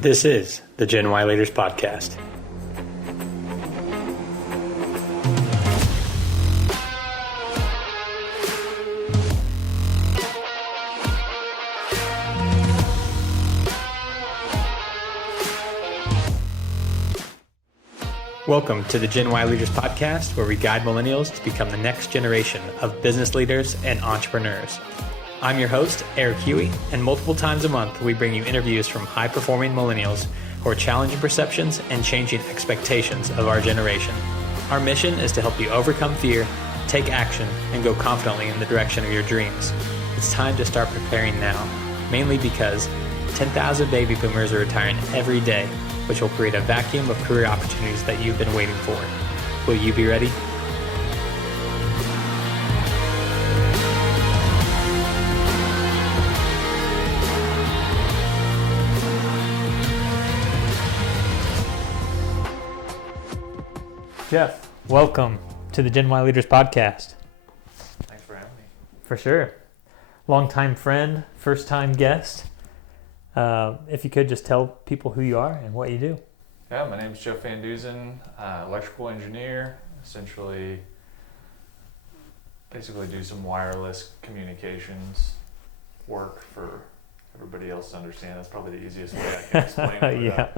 This is the Gen Y Leaders Podcast. Welcome to the Gen Y Leaders Podcast, where we guide millennials to become the next generation of business leaders and entrepreneurs. I'm your host, Eric Huey, and multiple times a month, we bring you interviews from high-performing millennials who are challenging perceptions and changing expectations of our generation. Our mission is to help you overcome fear, take action, and go confidently in the direction of your dreams. It's time to start preparing now, mainly because 10,000 baby boomers are retiring every day, which will create a vacuum of career opportunities that you've been waiting for. Will you be ready? Jeff, welcome to the Gen Y Leaders Podcast. Thanks for having me. For sure. Longtime friend, first-time guest. If you could just tell people who you are and what you do. Yeah, my name is Jeff VanDeusen, electrical engineer. Essentially, basically do some wireless communications work for everybody else to understand. That's probably the easiest way I can explain it. Yeah,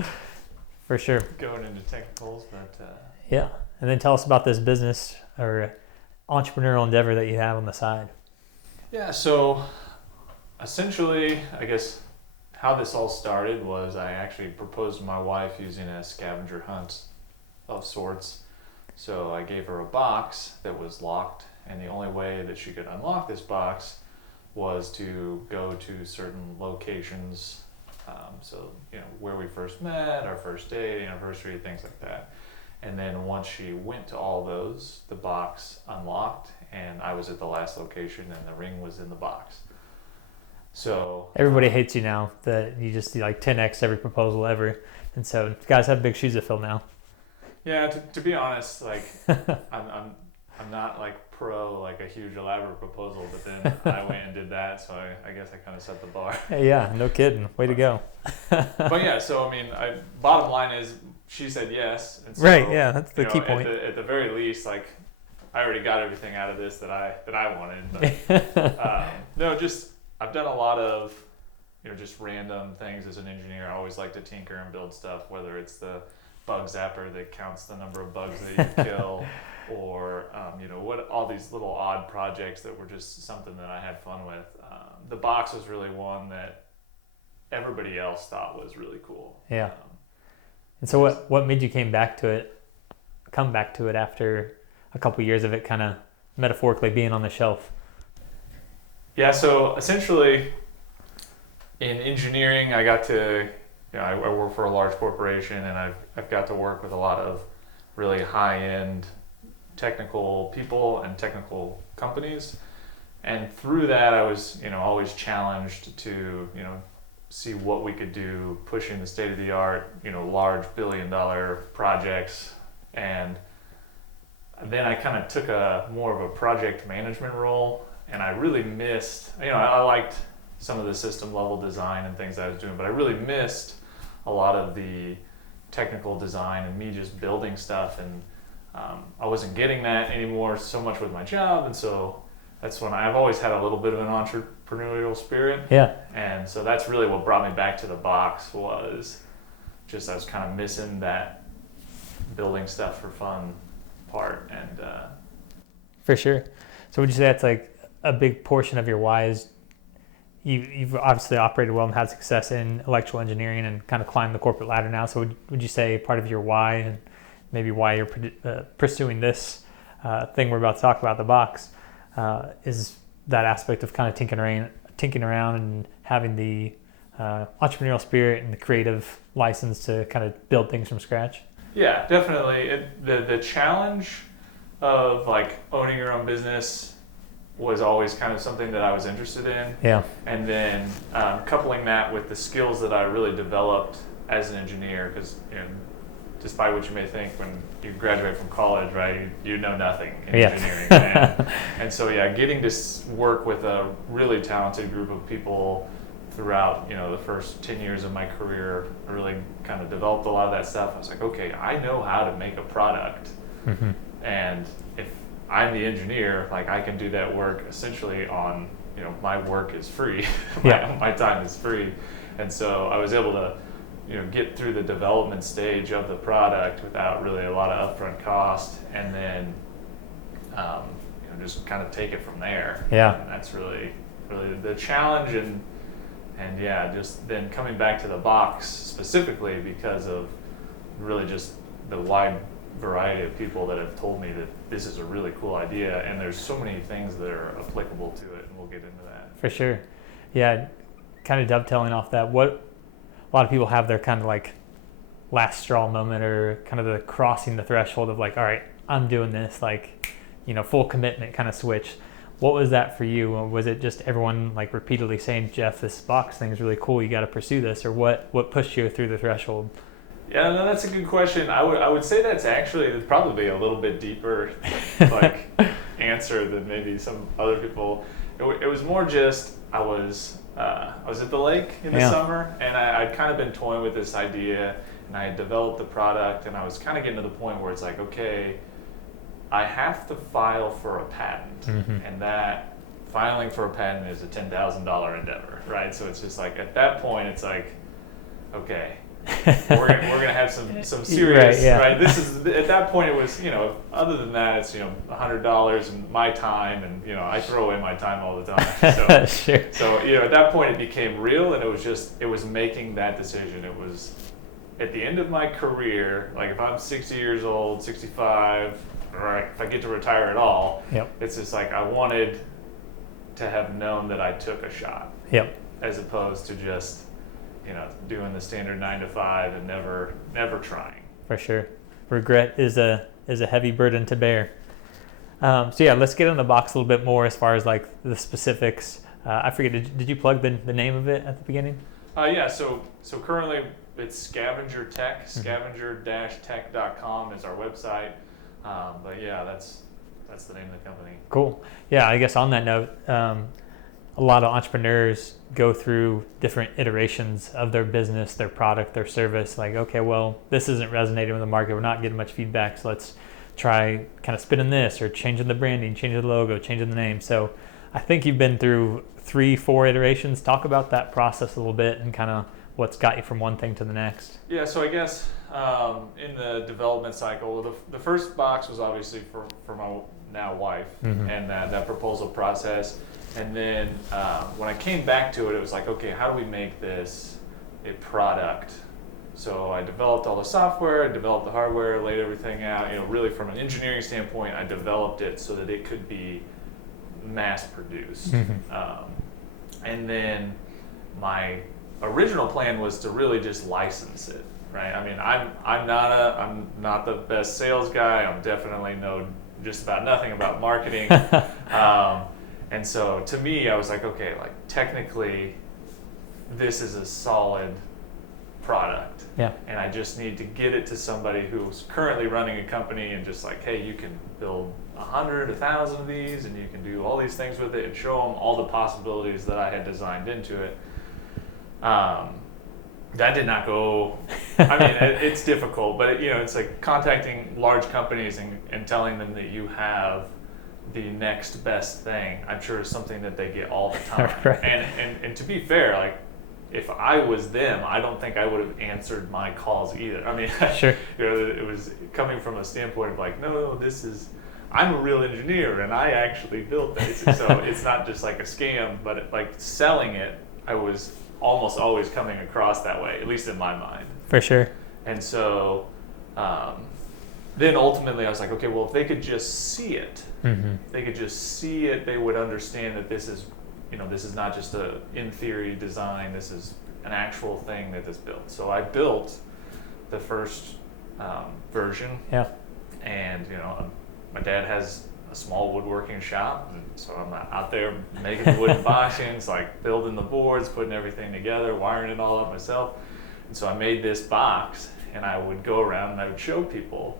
for sure. Going into technicals, but... Yeah, and then tell us about this business or entrepreneurial endeavor that you have on the side. Yeah, so essentially, I guess how this all started was I actually proposed to my wife using a scavenger hunt of sorts. So I gave her a box that was locked, and the only way that she could unlock this box was to go to certain locations. So, where we first met, our first date, anniversary, things like that. And then once she went to all those, the box unlocked, and I was at the last location, and the ring was in the box. So everybody hates you now that you just like 10x every proposal ever, and so guys have big shoes to fill now. Yeah, to be honest, like I'm not like pro like a huge elaborate proposal, but then I went and did that, so I guess I kind of set the bar. Yeah, no kidding. Way to go. But yeah, so I mean, bottom line is she said yes. And so, right. Yeah, that's the key point. At the very least, like I already got everything out of this that I wanted. But, no, just I've done a lot of just random things as an engineer. I always like to tinker and build stuff, whether it's the bug zapper that counts the number of bugs that you kill, or what all these little odd projects that were just something that I had fun with. The box was really one that everybody else thought was really cool. Yeah. And so what made you come back to it after a couple years of it kind of metaphorically being on the shelf? Yeah, so essentially in engineering, I got to, I work for a large corporation, and I've got to work with a lot of really high-end technical people and technical companies. And through that, I was, always challenged to, see what we could do, pushing the state of the art, large billion-dollar projects. And then I kind of took more of a project management role, and I really missed, I liked some of the system level design and things I was doing, but I really missed a lot of the technical design and me just building stuff, and I wasn't getting that anymore so much with my job. And so that's when I've always had a little bit of an entrepreneurial spirit. Yeah. And so that's really what brought me back to the box, was just I was kind of missing that building stuff for fun part. And for sure. So would you say that's like a big portion of your why is you've obviously operated well and had success in electrical engineering and kind of climbed the corporate ladder now. So would you say part of your why and maybe why you're pursuing this thing we're about to talk about, the box, is that aspect of kind of tinkering around and having the entrepreneurial spirit and the creative license to kind of build things from scratch? Yeah, definitely. The challenge of like owning your own business was always kind of something that I was interested in. Yeah. And then coupling that with the skills that I really developed as an engineer, because despite what you may think when you graduate from college, right, you know nothing in engineering. And so getting to work with a really talented group of people throughout, the first 10 years of my career, I really kind of developed a lot of that stuff. I was like, okay, I know how to make a product. And if I'm the engineer, like I can do that work essentially on, my work is free. My time is free. And so I was able to, get through the development stage of the product without really a lot of upfront cost, and then, just kind of take it from there. Yeah. And that's really the challenge, and yeah, just then coming back to the box specifically because of really just the wide variety of people that have told me that this is a really cool idea, and there's so many things that are applicable to it, and we'll get into that. For sure. Yeah, kind of dovetailing off that, what a lot of people have their kind of like last straw moment, or kind of the crossing the threshold of like, all right, I'm doing this, like, full commitment kind of switch. What was that for you? Was it just everyone like repeatedly saying, Jeff, this box thing is really cool, you got to pursue this, or what pushed you through the threshold? Yeah, no, that's a good question. I would say that's actually probably a little bit deeper like answer than maybe some other people. It was more just I was at the lake in the summer, and I'd kind of been toying with this idea, and I had developed the product, and I was kind of getting to the point where it's like, okay, I have to file for a patent, and that filing for a patent is a $10,000 endeavor, right? So it's just like at that point, it's like, okay, we're gonna have some serious, right? This is at that point it was, other than that it's $100 and my time, and I throw away my time all the time. So sure. So at that point it became real, and it was making that decision. It was at the end of my career, like if I'm 60 years old, 65. Or if I get to retire at all, it's just like I wanted to have known that I took a shot, as opposed to just doing the standard 9 to 5 and never trying. For sure, regret is a heavy burden to bear. So yeah, let's get in the box a little bit more as far as like the specifics. I forget, did you plug the name of it at the beginning? Yeah. So currently it's Scavenger Tech. Scavenger-tech.com is our website. But yeah, that's the name of the company. Cool. Yeah, I guess on that note, a lot of entrepreneurs go through different iterations of their business, their product, their service. Like, okay, well, this isn't resonating with the market. We're not getting much feedback, so let's try kind of spinning this, or changing the branding, changing the logo, changing the name. So I think you've been through 3-4 iterations. Talk about that process a little bit and kind of what's got you from one thing to the next. Yeah, so I guess in the development cycle, the first box was obviously for my now wife, and that proposal process. And then when I came back to it, it was like, okay, how do we make this a product? So I developed all the software, I developed the hardware, laid everything out. Really from an engineering standpoint, I developed it so that it could be mass produced. And then my original plan was to really just license it, right? I mean, I'm not the best sales guy. I'm definitely know just about nothing about marketing. And so to me, I was like, okay, like technically, this is a solid product. Yeah. And I just need to get it to somebody who's currently running a company, and just like, hey, you can build 100, 1,000 of these, and you can do all these things with it, and show them all the possibilities that I had designed into it. That did not go. I mean, it's difficult, but it's like contacting large companies and telling them that you have the next best thing. I'm sure is something that they get all the time. Right. And to be fair, like if I was them, I don't think I would have answered my calls either. I mean, sure. It was coming from a standpoint of like, no, I'm a real engineer and I actually built this. So it's not just like a scam, but like selling it, I was almost always coming across that way, at least in my mind. For sure. And so then ultimately I was like, okay, well, if they could just see it, they would understand that this is not just a in theory design, this is an actual thing that is built. So I built the first version. Yeah. And my dad has a small woodworking shop, and so I'm out there making the wooden boxings, like building the boards, putting everything together, wiring it all up myself. And so I made this box, and I would go around and I would show people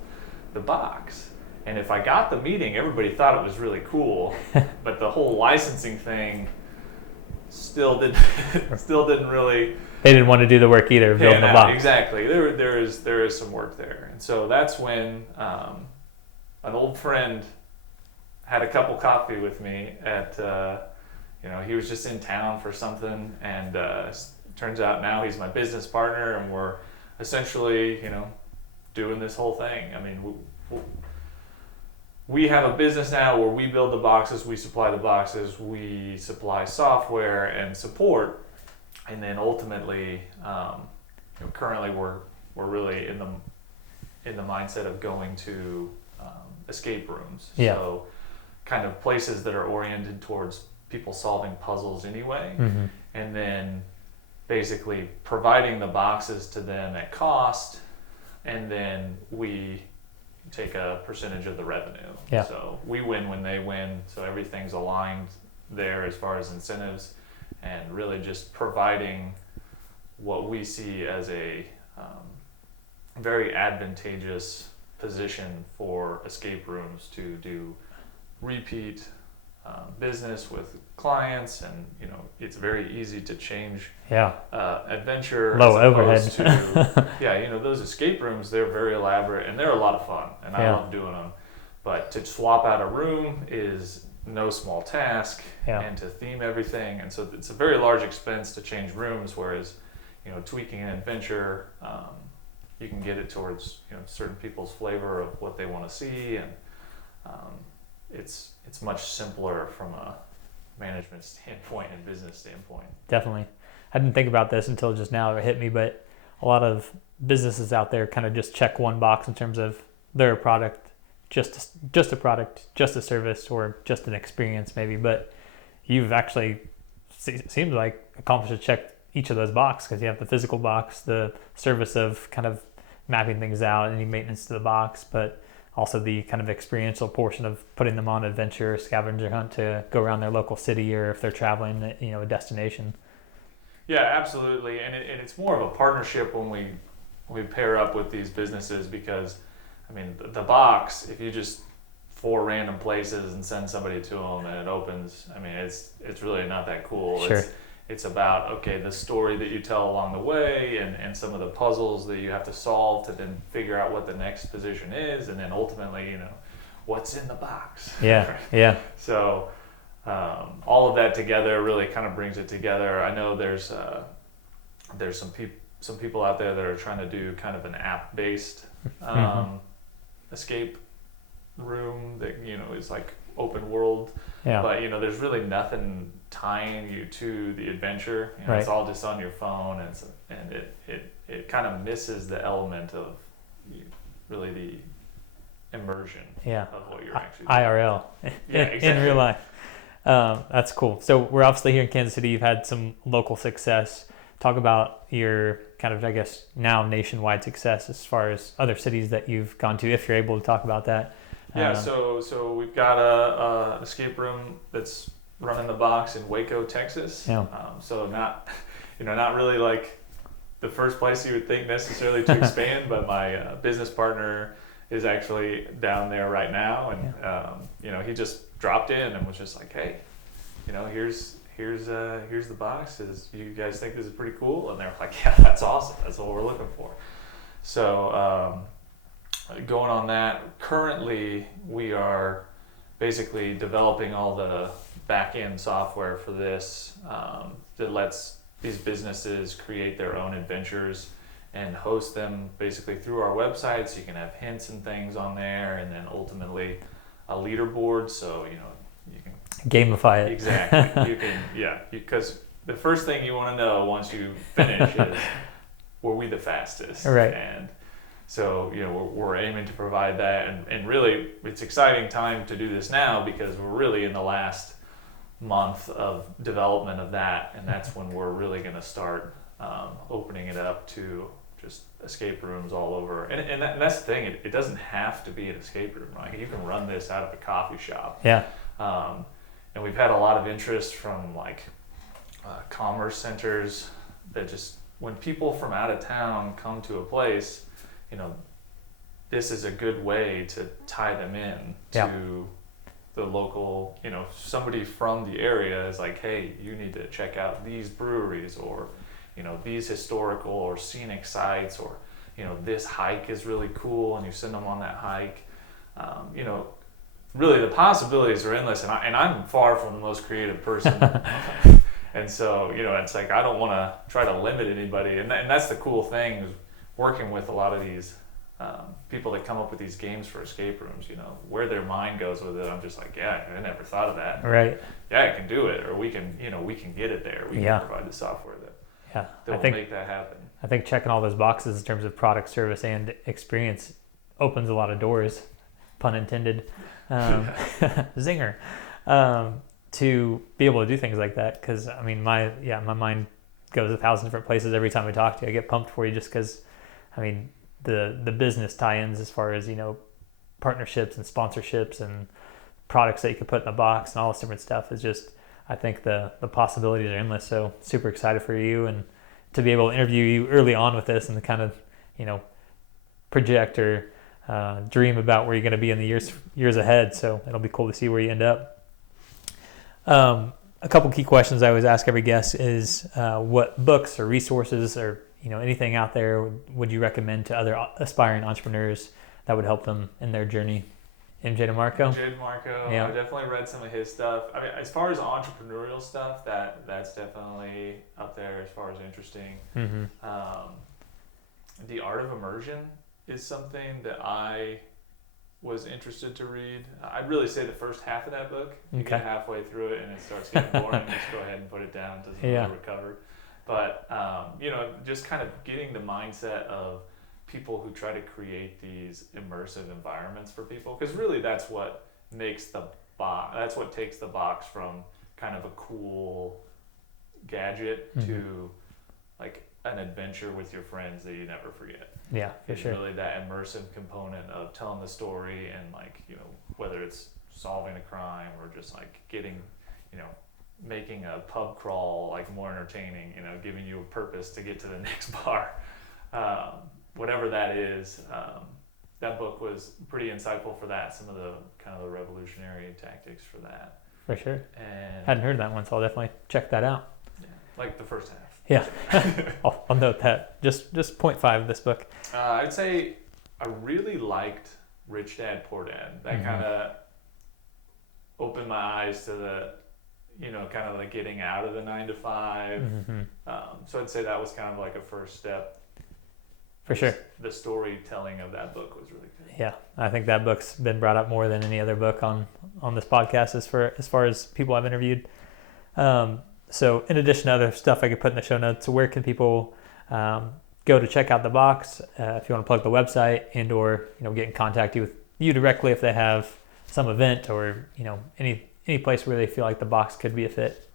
the box. And if I got the meeting, everybody thought it was really cool, but the whole licensing thing still didn't really. They didn't want to do the work either, building the box. Exactly. There is some work there, and so that's when an old friend had a cup of coffee with me at. He was just in town for something, and turns out now he's my business partner, and we're essentially, doing this whole thing. I mean, we have a business now where we build the boxes, we supply the boxes, we supply software and support, and then ultimately, currently we're really in the mindset of going to escape rooms. Yeah. So, kind of places that are oriented towards people solving puzzles anyway, and then basically providing the boxes to them at cost, and then we take a percentage of the revenue. Yeah. So we win when they win, so everything's aligned there as far as incentives, and really just providing what we see as a very advantageous position for escape rooms to do repeat business with clients, and it's very easy to change adventure, low overhead to those escape rooms. They're very elaborate and they're a lot of fun, and I love doing them, but to swap out a room is no small task, and to theme everything, and so it's a very large expense to change rooms, whereas tweaking an adventure, you can get it towards certain people's flavor of what they want to see, and it's much simpler from a management standpoint and business standpoint. Definitely. I didn't think about this until just now it hit me, but a lot of businesses out there kind of just check one box in terms of their product, just a product, just a service, or just an experience maybe. But you've actually, seems like, accomplished to check each of those boxes, because you have the physical box, the service of kind of mapping things out, any maintenance to the box, but also the kind of experiential portion of putting them on adventure, scavenger hunt to go around their local city, or if they're traveling, a destination. Yeah, absolutely. And it's more of a partnership when we pair up with these businesses, because I mean, the box, if you just 4 random places and send somebody to them and it opens, I mean, it's really not that cool. Sure. It's about, the story that you tell along the way, and some of the puzzles that you have to solve to then figure out what the next position is, and then ultimately, what's in the box. Yeah, yeah. So all of that together really kind of brings it together. I know there's some people out there that are trying to do kind of an app-based escape room that is like open world, but there's really nothing tying you to the adventure. Right. It's all just on your phone, and it kind of misses the element of really the immersion of what you're actually doing. IRL. Exactly. In real life. That's cool. So we're obviously here in Kansas City. You've had some local success. Talk about your kind of, I guess, now nationwide success as far as other cities that you've gone to, if you're able to talk about that. Yeah, so we've got a escape room that's running the box in Waco, Texas. Yeah. So not really like the first place you would think necessarily to expand, but my business partner is actually down there right now, and he just dropped in and was just like, hey, here's the box. You guys think this is pretty cool? And they're like, yeah, that's awesome. That's what we're looking for. So going on that, currently we are basically developing all the back-end software for this that lets these businesses create their own adventures and host them basically through our website, so you can have hints and things on there, and then ultimately a leaderboard, so you can gamify it. Exactly. You can, because the first thing you want to know once you finish is, were we the fastest? Right. And so we're aiming to provide that, and really it's exciting time to do this now, because we're really in the last month of development of that, and that's when we're really going to start opening it up to just escape rooms all over. And that's the thing, it doesn't have to be an escape room. Like, you can run this out of a coffee shop. Yeah. And we've had a lot of interest from commerce centers that just, when people from out of town come to a place, this is a good way to tie them in to the local, somebody from the area is like, hey, you need to check out these breweries, or, these historical or scenic sites, or, this hike is really cool, and you send them on that hike. Really the possibilities are endless, and I'm far from the most creative person. And so, it's like, I don't want to try to limit anybody. And that's the cool thing, is working with a lot of these people that come up with these games for escape rooms, where their mind goes with it. I'm just like, yeah, I never thought of that. Right. Yeah, I can do it, or we can get it there. We can provide the software that will make that happen. I think checking all those boxes in terms of product, service, and experience opens a lot of doors, pun intended, zinger, to be able to do things like that. Because I mean, my mind goes 1,000 different places every time I talk to you. I get pumped for you just because, I mean, the business tie-ins as far as, partnerships and sponsorships and products that you could put in the box and all this different stuff is just, I think the possibilities are endless. So super excited for you, and to be able to interview you early on with this and to kind of, project or dream about where you're going to be in the years ahead. So it'll be cool to see where you end up. A couple key questions I always ask every guest is what books or resources or anything out there would you recommend to other aspiring entrepreneurs that would help them in their journey? MJ DeMarco? MJ DeMarco, yeah. I definitely read some of his stuff. I mean, as far as entrepreneurial stuff, that's definitely up there as far as interesting. Mm-hmm. The Art of Immersion is something that I was interested to read. I'd really say the first half of that book. You get halfway through it and it starts getting boring. Just go ahead and put it down. It doesn't really recover. But, just kind of getting the mindset of people who try to create these immersive environments for people. Because really that's what makes that's what takes the box from kind of a cool gadget to like an adventure with your friends that you never forget. Yeah, for sure. Really that immersive component of telling the story and like, whether it's solving a crime or just like getting, making a pub crawl like more entertaining, giving you a purpose to get to the next bar. Whatever that is, that book was pretty insightful for that. Some of the kind of the revolutionary tactics for that. For sure. And hadn't heard that one, so I'll definitely check that out. Yeah, like the first half. Yeah, I'll note that. Just 0.5 of this book. I'd say I really liked Rich Dad Poor Dad. That kind of opened my eyes to the, kind of like getting out of the 9-to-5. So I'd say that was kind of like a first step. For sure. The storytelling of that book was really good. Yeah, I think that book's been brought up more than any other book on this podcast as far as people I've interviewed. So in addition to other stuff I could put in the show notes, so where can people go to check out the box? If you want to plug the website and or get in contact with you directly if they have some event or any place where they feel like the box could be a fit.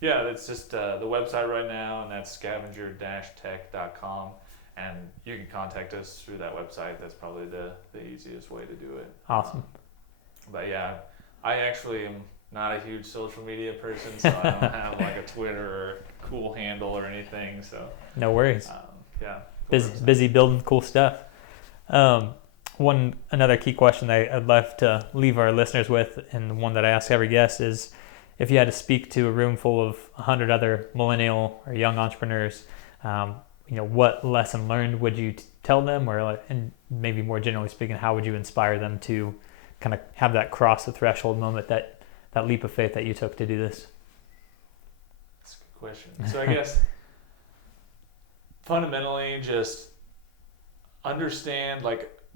Yeah, that's just the website right now, and that's scavenger-tech.com. And you can contact us through that website. That's probably the easiest way to do it. Awesome. But yeah, I actually am not a huge social media person, so I don't have like a Twitter or cool handle or anything. So no worries. Yeah. Busy building cool stuff. Another key question I'd love to leave our listeners with, and one that I ask every guest, is if you had to speak to a room full of 100 other millennial or young entrepreneurs, what lesson learned would you tell them, and maybe more generally speaking, how would you inspire them to kind of have that cross the threshold moment, that leap of faith that you took to do this? That's a good question. So I guess fundamentally just understand,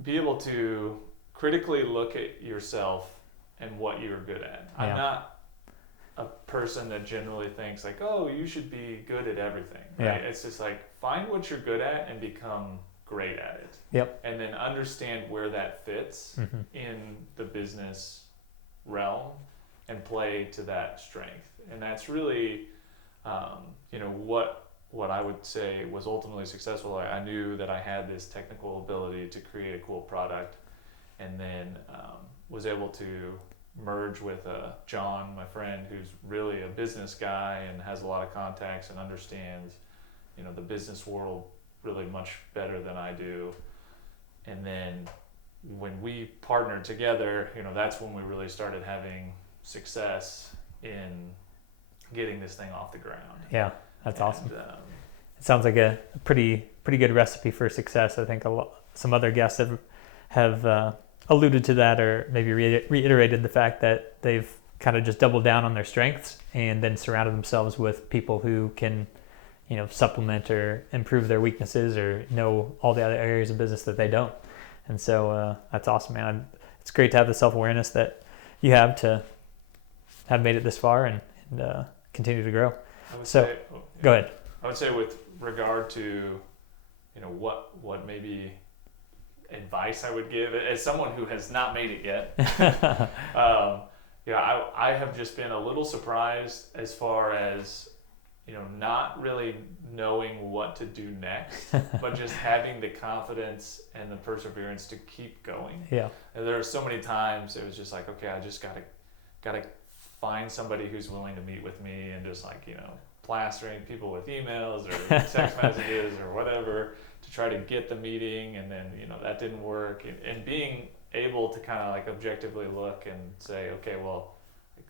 be able to critically look at yourself and what you're good at. I'm not a person that generally thinks like, oh, you should be good at everything. Right? Yeah. It's just like, find what you're good at and become great at it. Yep. And then understand where that fits in the business realm and play to that strength. And that's really, what I would say was ultimately successful. I knew that I had this technical ability to create a cool product, and then was able to merge with John, my friend, who's really a business guy and has a lot of contacts and understands, the business world really much better than I do. And then when we partnered together, that's when we really started having success in getting this thing off the ground. Yeah, that's awesome. It sounds like a pretty good recipe for success. I think some other guests have alluded to that, or maybe reiterated the fact that they've kind of just doubled down on their strengths and then surrounded themselves with people who can, supplement or improve their weaknesses or know all the other areas of business that they don't. And so that's awesome, man. It's great to have the self-awareness that you have to have made it this far and continue to grow. Go ahead. I would say with regard to, what maybe advice I would give as someone who has not made it yet. I have just been a little surprised as far as, not really knowing what to do next, but just having the confidence and the perseverance to keep going. Yeah. And there are so many times it was just like, okay, I just gotta find somebody who's willing to meet with me, and just plastering people with emails or text messages or whatever to try to get the meeting, and then that didn't work, and being able to kind of objectively look and say, okay, well,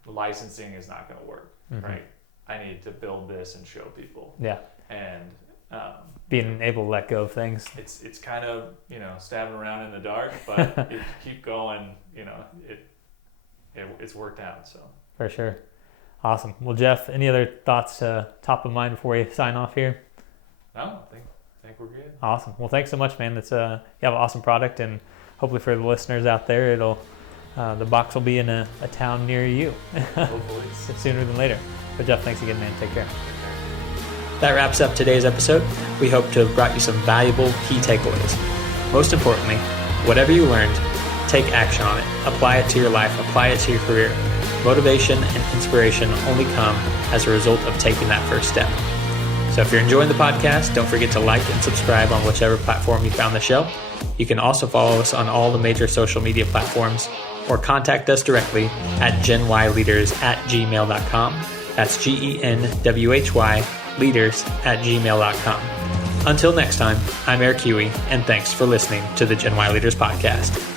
licensing is not going to work, right? I need to build this and show people. Yeah. And being able to let go of things. It's kind of stabbing around in the dark, but if you keep going, it's worked out. So for sure. Awesome. Well, Jeff, any other thoughts top of mind before we sign off here? No, I think we're good. Awesome. Well, thanks so much, man. You have an awesome product, and hopefully for the listeners out there, the box will be in a town near you. Hopefully. Sooner than later. But Jeff, thanks again, man. Take care. That wraps up today's episode. We hope to have brought you some valuable key takeaways. Most importantly, whatever you learned, take action on it. Apply it to your life. Apply it to your career. Motivation and inspiration only come as a result of taking that first step. So if you're enjoying the podcast, don't forget to like and subscribe on whichever platform you found the show. You can also follow us on all the major social media platforms, or contact us directly at genwhyleaders@gmail.com. That's GENWHY leaders@gmail.com. Until next time, I'm Eric Huey, and thanks for listening to the Gen Y Leaders Podcast.